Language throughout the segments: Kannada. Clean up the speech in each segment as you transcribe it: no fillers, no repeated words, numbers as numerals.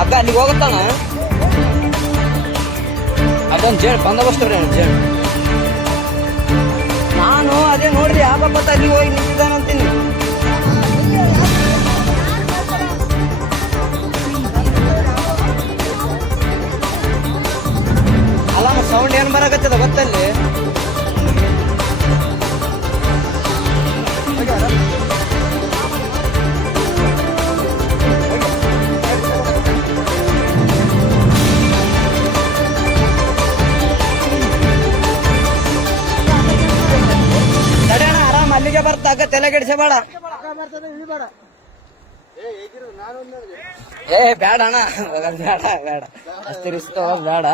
ಅಕ್ಕ ಅಲ್ಲಿಗೆ ಹೋಗುತ್ತಾನ ಅದೊಂದು ಜೇಳು ಬಂದೋಬಸ್ತ್ ಜೇಳು. ನಾನು ಅದೇ ನೋಡ್ರಿ ಆಪತ್ತ ಅಲ್ಲಿ ಹೋಗಿ ನಿಂತಿದ್ದಾನಂತೀನಿ. ಅಲ್ಲ ಸೌಂಡ್ ಏನ್ ಬರಾಕತ್ತದ ಗೊತ್ತಲ್ಲಿ. ತಡೆಯಣ ಆರಾಮ್ ಅಲ್ಲಿಗೆ ಬರ್ತಾಕ ತಲೆ ಕೆಡಿಸಬೇಡ. ಏ ಬೇಡ ಅಣ್ಣ ಬೇಡ ಬೇಡ ಅಷ್ಟು ರಿಸ್ಕ್ ಬೇಡ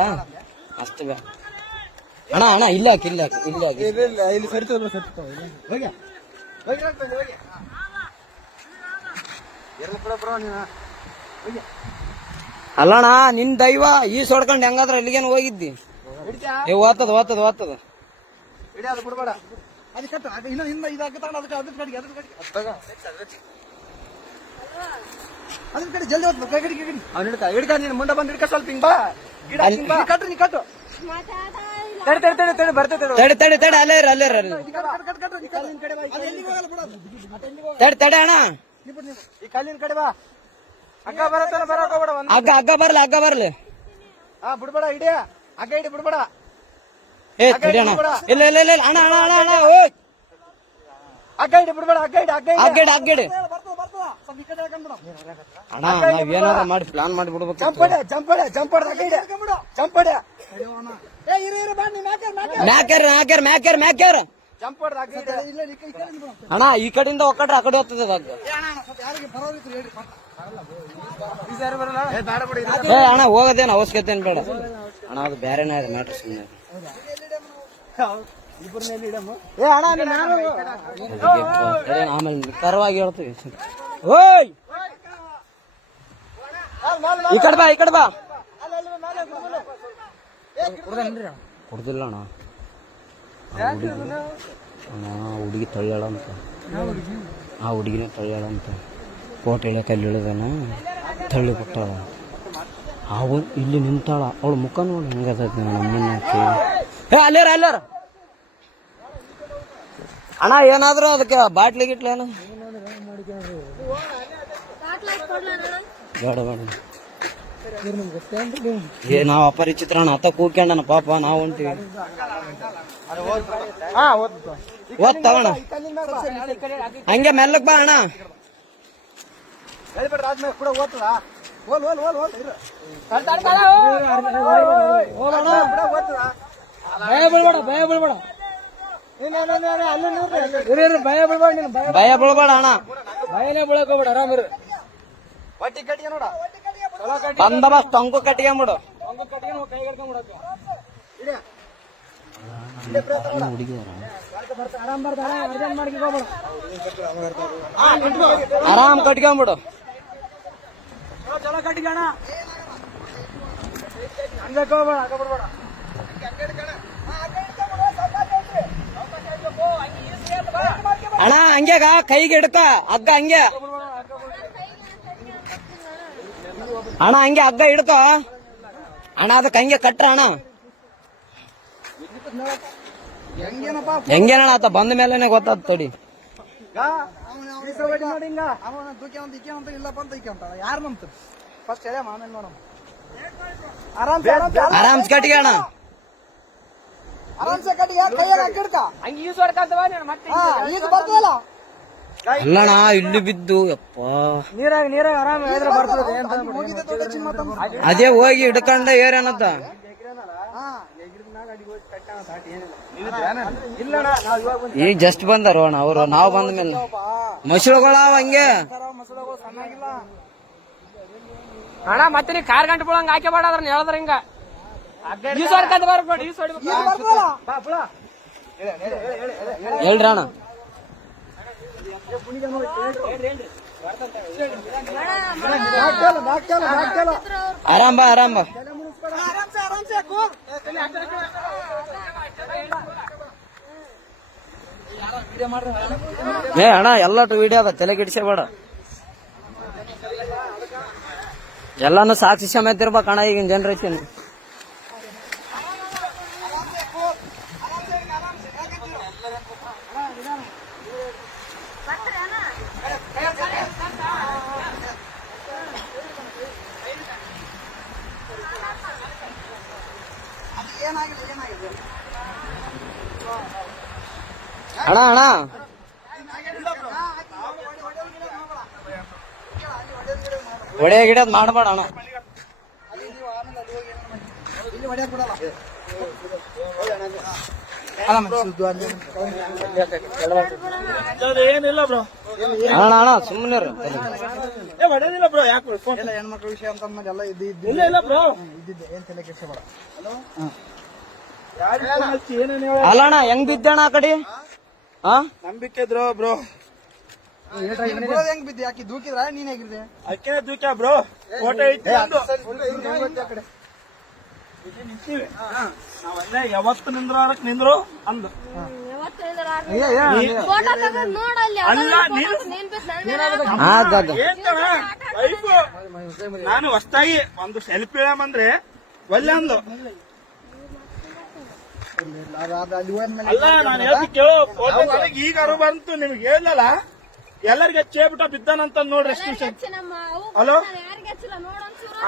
ಅಷ್ಟು ಬೇಡ ಅಣ್ಣ. ಅಣ್ಣ ಇಲ್ಲ ಇಲ್ಲ ಇಲ್ಲ ಇಲ್ಲಿ ಸರಿತ ಅಲ್ಲಣ್ಣ ನಿನ್ ದೈವ ಈ ಸೊಡ್ಕೊಂಡ್ ಹೆಂಗಾದ್ರ ಅಲ್ಲಿಗೇನು ಹೋಗಿದ್ದಿ. ಏ ಓದ್ತದ ಓದ್ತದ ಓದ್ತದ ಜಲ್ದಿ ಅವ್ನು ಮುಂದೆ ಬಂದ್ ಹಿಡ್ಕ ಸ್ವಲ್ಪ ಹಿಂಗ್ ಬಾ ಕಟ್ರಿ ನೀ ಕಟ್ಟು ತಡೆ ತಡೆ ತಡೆ ಅಲ್ಲೇ ಅಲ್ಲೇ ತಡೆ ತಡೆ ಅಣ್ಣ ಈ ಕಲ್ಲಿನ ಕಡೆ ಬಾ. ಹಗ್ಗ ಬರತ್ತಾನ ಬರಕ್ ಹೋಗ್ಬೇಡ. ಹಗ್ಗ ಹಗ್ಗ ಬರ್ಲಿ ಹಗ್ಗ ಬರ್ಲಿ. ಹಾ ಬಿಡ್ಬೇಡ ಹಿಡಿಯ ಹಗ್ಗ ಹಿಡಿ ಬಿಡ್ಬೇಡ. ಏ ತಡಿ ಅಣ್ಣ ಇಲ್ಲ ಇಲ್ಲ ಇಲ್ಲ ಅಣ್ಣ ಅಣ್ಣ ಅಣ್ಣ ಅಣ್ಣ ಓಯ್ ಹಗ್ಗ ಹಿಡಿ ಬಿಡ್ಬೇಡ. ಹಗ್ಗ ಹಿಡಿ ಹಗ್ಗ ಹಗ್ಗಡಿ ಹಗ್ಗಡಿ ಅಣ್ಣ ನಾವ್ ಏನಾರ ಮಾಡಿ ಪ್ಲಾನ್ ಮಾಡಿ ಬಿಡ್ಬೇಕು. ಜಂಪಡೆ ಜಂಪಡೆ ಜಂಪಡೆ ಹಗ್ಗ ಹಿಡಿ ಜಂಪಡೆ ಮ್ಯಾಕ್ಯಾರ ಮ್ಯಾಕ್ಯಾರ ಮ್ಯಾಕ್ಯಾರ ಮ್ಯಾಕ್ಯಾರ ಜಂಪಡೆ ಹಗ್ಗ ಹಿಡಿ. ಅಣ್ಣ ಈ ಕಡೆಯಿಂದ ಒಕ್ಕಟ್ರೆ ಆ ಕಡೆ ಹೋಗ್ತದೆ ಹಗ್ಗ. ಏ ಅಣ್ಣ ಹೋಗೋದೇನು ಅವಶ್ಯಕತೆ ಏನ್ ಬೇಡ ಅಣ್ಣ ಅದು ಬೇರೆನೇ ಇದೆ ಮ್ಯಾಟ್ರ್ ಸುಮ್ಮನೆ. ಆಮೇಲೆ ಕರವಾಗಿ ಹೇಳ್ತೀವಿ. ಓಯ್ ಈ ಕಡೆ ಬಾ ಈ ಕಡೆ ಬಾ. ಕೊಡ್ದಿಲ್ಲ ಅಣ್ಣ ಅಣ್ಣ ಹುಡುಗಿ ತಳ್ಳ್ಯಾಳ ಅಂತ. ಆ ಹುಡುಗಿನೇ ತಳ್ಳ್ಯಾಳ ಅಂತ. ಕೋಟೆ ಇಳಕ ಅಲ್ಲಿ ಇಳಿದಾನ ತಳ್ಳಿ ಬಿಟ್ಟಾಳ. ಅವ ಇಲ್ಲಿ ನಿಂತಾಳ. ಅವಳ ಮುಖ ನೋಡಿ ಹೆಂಗದ ನಮ್ಮನ್ನಕ್ಕೆ. ಏ ಅಲ್ಲಾರ ಅಲ್ಲಾರ ಅಣ್ಣ ಏನಾದ್ರು ಅದಕ್ಕೆ ಬಾಟ್ಲಿ ಗಿಟ್ಲಿ ಏನು ಬೇಡ ಬೇಡ. ಏ ನಾವ್ ಅಪರಿಚಿತ್ರ ಅಣ್ಣ ಅತ್ತ ಕೂಕ್ಯಣ್ಣ ಪಾಪ ನಾವ್ ಹೊಂಟಿವಿ. ಓದ್ತಾವಣ್ಣ ಹಂಗೆ ಮೆಲ್ಲಕ್ ಬಾ ಅಣ್ಣ. ಕೂಡ ಓದ್ತದ ಭಯ ಬೀಳ್ಬೇಡ ಭಯ ಬೀಳ್ಬೇಡ ಭಯ ಬೀಳ್ಬೇಡ ಅಣ್ಣ. ಭಯನೇ ಬೀಳಕ್ ಹೋಗ್ಬೇಡ ಆರಾಮಿರು. ಒಟ್ಟಿ ಕಟ್ಟಿಗೆ ನೋಡ ಬಂದೋಬಸ್ತ್ ಅಂಕು ಕಟ್ಕೊಂಬಿಡು. ಆರಾಮ್ ಕಟ್ಕೊಂಬಿಡು. ಚಲೋ ಕಟ್ಟಿಗಣ ಹಂಗಕ್ಕೆ ಹೋಗ್ಬೇಡ ಹಂಗ ಬಿಡ್ಬೇಡ. ಅಣ್ಣ ಹಂಗ್ಯಾಗ ಕೈಗೆ ಹಿಡ್ಕ ಹಗ್ಗ ಹಂಗೆ ಅಣ್ಣ ಹಂಗೆ ಹಗ್ಗ ಹಿಡ್ಕ ಅಣ್ಣ ಅದಕ್ಕೆ ಹಂಗೆ ಕಟ್ರ ಅಣ್ಣ. ಹೆಂಗೇನಣ್ಣ ಆತ ಬಂದ ಮೇಲೆನೆ ಗೊತ್ತಾದ ತಡಿ. ಯಾರು ನಂಬ್ತ ಫಸ್ಟ್ ಹೇಳ ಆಮೇಲೆ ನೋಡಮ್ಮ. ಆರಾಮ್ಸ್ ಕಟ್ಟಿಗೆ ಅಣ್ಣ ಆರಾಮ್ಸೆ ಕಟ್ಟಿಗೆ ಕೈಯಾಗ ಹಾಕಿಡ್ಕ ಹಂಗೆ ಈಸ್ ಹೊಡ್ಕಂತವ ಮತ್ತೆ ಈಸ್ ಬರ್ತದಲ್ಲ. ಅಲ್ಲಣ್ಣ ಇಲ್ಲಿ ಬಿದ್ದು ಯಪ್ಪ ನೀರಾಗ ಆರಾಮ ಬರ್ತದೆ. ಅದೇ ಹೋಗಿ ಹಿಡ್ಕೊಂಡ ಏರೇನತ್ತ. ಈಗ ಜಸ್ಟ್ ಬಂದಾರ ಅಣ್ಣ ಅವರು. ನಾವು ಬಂದ ಮೇಲೆ ಮಸಳುಗಳಾವ ಹಂಗೆ ಅಣ್ಣ ಮತ್ತೆ ನೀ ಕಾರ್ ಗಂಟೆ ಬಿಡಂಗ ಹಾಕಿ ಬೇಡ ಅದ್ರ ಹೇಳಿದ್ರ ಹಿಂಗ ಹೇಳ್ರಿ ಅಣ್ಣ. ಆರಾಮ್ ಬಾ ಆರಾಮ್ ಬಾ. ಏ ಅಣ್ಣ ಎಲ್ಲಟು ವಿಡಿಯೋ ಅದ ತಲೆ ಕೆಡಿಸಬೇಡ. ಎಲ್ಲಾನು ಸಾಕ್ಷಿ ಸಮೇತ ಇರ್ಬೇಕಣ್ಣ ಈಗಿನ ಜನರೇಷನ್. ಅಣ್ಣ ಅಣ್ಣ ಒಡೆ ಗಿಡದ್ ಮಾಡಬೇಡ ಅಣ್ಣ. ಏನಿಲ್ಲ ಬ್ರೋ, ಅಣ್ಣ ಅಣ್ಣ ಸುಮ್ಮನೆ ಹೊಡೆದಿಲ್ಲ ಬ್ರೋ. ಯಾಕೆ ಹೆಣ್ಮಕ್ಳ ವಿಷಯ ಅಂತ ಎಲ್ಲ ಇಲ್ಲ ಇಲ್ಲ ಬ್ರೋ, ಇದ್ದಿದ್ದೆ ಏನ್ ತಲೆ ಕೆಡ್ಸ್ಕೊಬೇಡ. ಏನೇನು ಹೇಳ ಅಲ್ಲ ಅಣ್ಣ ಹೆಂಗ್ ಬಿದ್ದಣ್ಣ ಆ ಕಡೆ? ಹಾ ನಂಬಿಕೆ ಇದ್ರು ಬ್ರೋ. ಹೆಂಗ್ ಬಿದ್ದೆ? ಯಾಕೆ ದೂಕಿದ್ರ ನೀನ್ ಹೇಗಿದ್ದೆ? ಅಕ್ಕೇನೆ ದೂಕ್ಯ ಬ್ರೋ. ಫೋಟೋ ಐತಿ ಒಂದು. ನಿಂತೀವಿ ನಾವಲ್ಲೇ ಯಾವತ್ತು ನಿಂದ್ರಾಡಕ್ ನಿಂದ್ರು ಅಂದು. ಅಲ್ಲ ಏನ್ ಲೈಫು. ನಾನು ಹೊಸ್ತಾಗಿ ಒಂದು ಸೆಲ್ಫಿ ಇಳಮಂದ್ರೆ ಒಲ್ಲೆ ಅಂದು. ಅಲ್ಲ ನಾನು ಹೇಳ್ತಿ ಕೇಳು, ಫೋಟೋ ನನಗೆ ಈಗ ಅರು ಬಂತು, ನಿಮ್ಗೆ ಹೇಳಲ್ಲ ಎಲ್ಲರಿಗೆ ಹಚ್ಚೇಬಿಟ್ಟ ಬಿದ್ದಾನಂತ ನೋಡ್ರಿ. ಎಷ್ಟು ವಿಷಯ. ಹಲೋ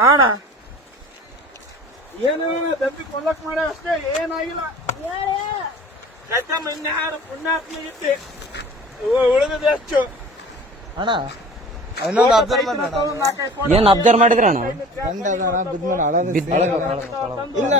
ಅಣ್ಣ, ಏನು ದಬ್ಬಿ ಕೊಲ್ಲಕ್ ಮಾಡ ಅಷ್ಟೇ, ಏನಾಗಿಲ್ಲ. ಕಚ್ಚಮ್ಮ ಇನ್ಯಾರು ಪುಣ್ಯಾತ್ಮಿಗಿತ್ತಿ ಉಳಿದ ಹೆಚ್ಚು. ಅಣ್ಣ ಇನ್ನೊಂದು ಅಬ್ಸರ್ವ್ ಏನ್ ಅಬ್ಸರ್ವ್ ಮಾಡಿದ್ರಿ ಅಣ್ಣ? ಇಲ್ಲ